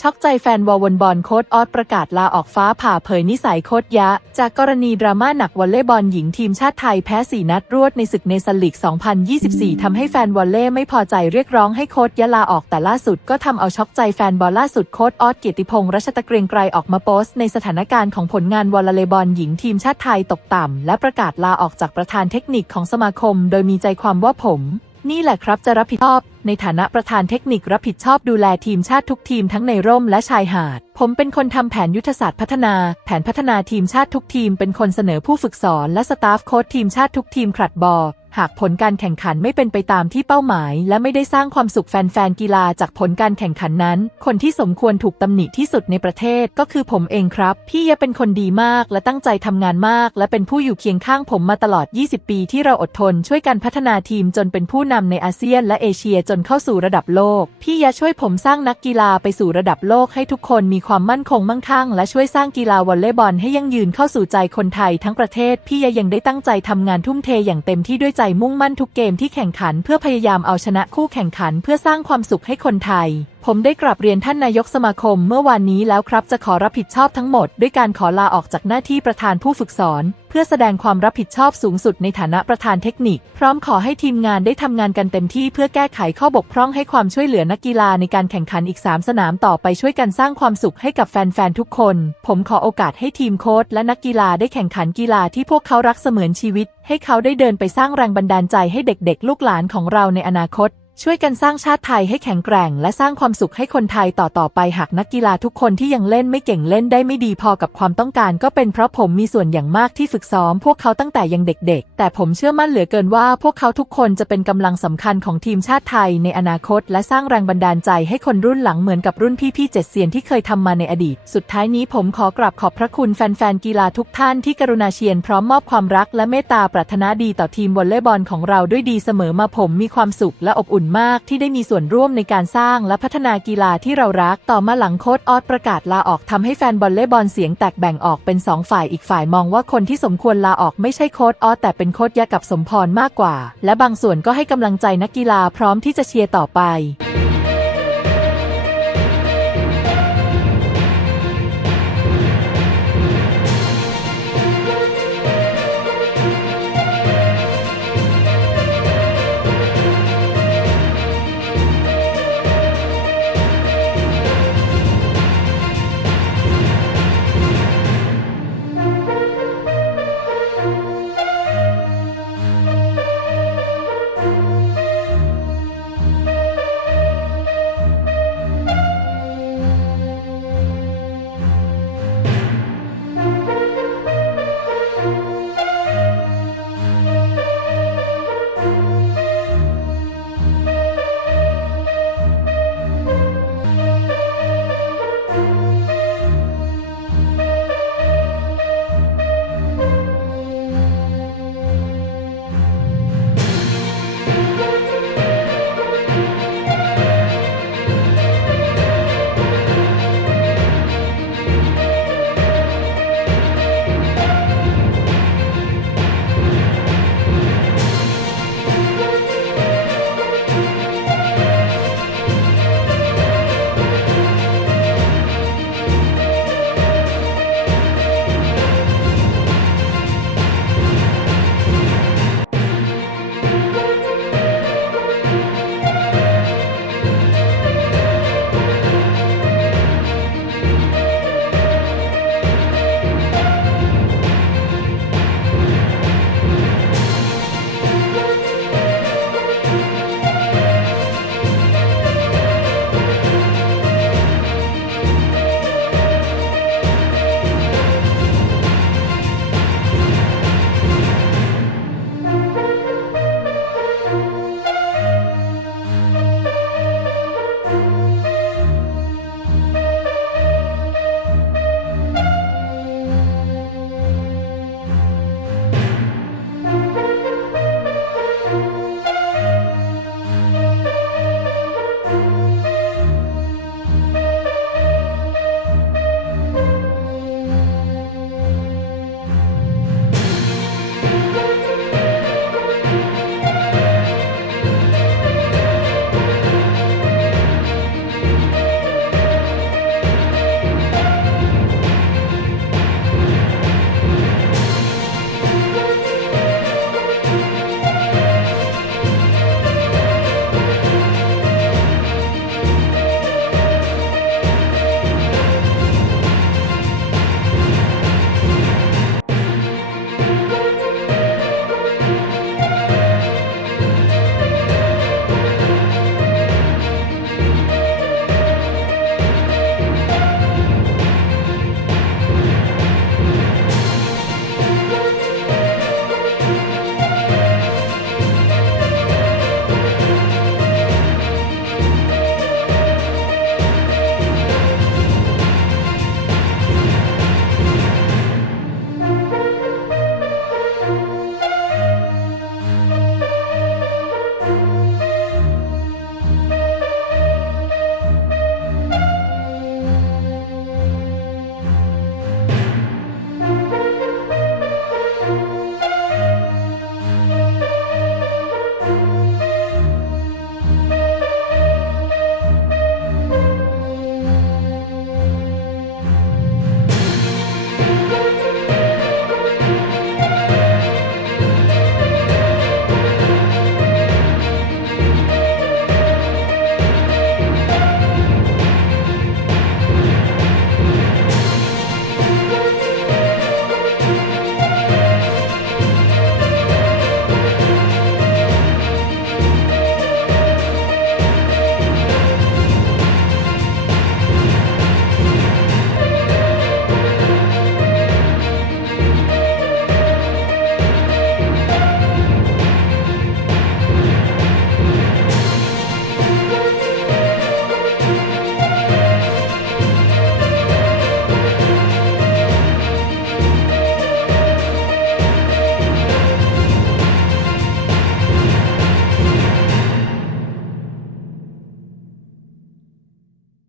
ช็อกใจแฟนวอลวนบอลโค้ดออสประกาศลาออกฟ้าผ่าเผยนิสัยโค้ดยะ จากกรณีดราม่าหนักวอลเลย์บอลหญิงทีมชาติไทยแพ้4นัดรวดในศึกเนชั่นลีก 2024 ทำให้แฟนวอลเลย์ไม่พอใจเรียกร้องให้โค้ดยะลาออกแต่ล่าสุดก็ทำเอาช็อกใจแฟนบอลล่าสุดโค้ดออสเกียรติพงษ์รัชตะเกรียงไกรออกมาโพสต์ในสถานการณ์ของผลงานวอลเลย์บอลหญิงทีมชาติไทยตกต่ำและประกาศลาออกจากประธานเทคนิคของสมาคม โดยมีใจความว่าผม นี่แหละครับจะรับผิดชอบ ในฐานะประธานเทคนิครับผิดชอบดูแลทีมชาติทุกทีมทั้งในร่มและชายหาด ผมเป็นคนทำแผนยุทธศาสตร์พัฒนา แผนพัฒนาทีมชาติทุกทีมเป็นคนเสนอผู้ฝึกสอนและสตาฟโค้ชทีมชาติทุกทีมขัดบอล หากผลการแข่งขันไม่เป็นไปตามที่เป้าหมาย และไม่ได้สร้างความสุขแฟนๆกีฬาจากผลการแข่งขันนั้น คนที่สมควรถูกตำหนิที่สุดในประเทศก็คือผมเองครับ พี่ยะเป็นคนดีมาก และตั้งใจทำงานมาก และเป็นผู้อยู่เคียงข้างผมมาตลอด 20 ปีที่เราอดทน ช่วยกันพัฒนาทีมจนเป็นผู้นำในอาเซียน และเอเชียจนเข้าสู่ระดับโลก พี่ยะช่วยผมสร้างนักกีฬาไปสู่ระดับโลกให้ทุกคนมีความมั่นคงมั่งคั่ง และช่วยสร้างกีฬาวอลเลย์บอลให้ยั่งยืนเข้าสู่ใจคนไทยทั้งประเทศ พี่ยะยังได้ตั้งใจทำงานทุ่มเทอย่างเต็มที่ด้วยใจมุ่งมั่นทุกเกมที่แข่งขันเพื่อพยายามเอาชนะคู่แข่งขันเพื่อสร้างความสุขให้คนไทยผมได้กราบเรียนท่านนายกสมาคมเมื่อวานนี้แล้วครับจะขอรับผิดชอบทั้งหมด ด้วยการขอลาออกจากหน้าที่ประธานผู้ฝึกสอน เพื่อแสดงความรับผิดชอบสูงสุดในฐานะประธานเทคนิค พร้อมขอให้ทีมงานได้ทำงานกันเต็มที่เพื่อแก้ไขข้อบกพร่องให้ความช่วยเหลือนักกีฬาในการแข่งขันอีก 3 สนามต่อไปช่วยกันสร้างความสุขให้กับแฟนๆทุกคน ผมขอโอกาสให้ทีมโค้ชและนักกีฬาได้แข่งขันกีฬาที่พวกเขารักเสมือนชีวิต ให้เขาได้เดินไปสร้างแรงบันดาลใจให้เด็ก ๆ ลูกหลานของเราในอนาคต ช่วยกันสร้างชาติไทยให้แข็งแกร่ง และสร้างความสุขให้คนไทยต่อๆไปหากนักกีฬาทุกคนที่ยังเล่นไม่เก่งเล่นได้ไม่ดีพอกับความต้องการ ก็เป็นเพราะผมมีส่วนอย่างมากที่ฝึกซ้อม พวกเขาตั้งแต่ยังเด็ก ๆ แต่ผมเชื่อมั่นเหลือเกินว่า พวกเขาทุกคนจะเป็นกำลังสำคัญของทีมชาติไทย ในอนาคต และสร้างแรงบันดาลใจให้คนรุ่นหลังเหมือนกับรุ่นพี่ๆเจ็ดเซียนที่เคยทำมาในอดีต สุดท้ายนี้ผมขอกราบขอบพระคุณแฟนๆกีฬาทุกท่านที่กรุณาเชียร์พร้อมมอบความรักและเมตตาปรารถนาดีต่อทีมวอลเลย์บอลของเราด้วยดีเสมอมาผมมีความสุขและอบอุ่นมากที่ได้มีส่วนร่วมในการสร้างและพัฒนากีฬาที่เรารัก ต่อมาหลังโค้ดออสประกาศลาออกทำให้แฟนบอลเล่บอลเสียงแตกแบ่งออกเป็นสองฝ่ายอีกฝ่ายมองว่าคนที่สมควรลาออกไม่ใช่โค้ดออสแต่เป็นโค้ดยากับสมพรมากกว่า และบางส่วนก็ให้กำลังใจนักกีฬาพร้อมที่จะเชียร์ต่อไป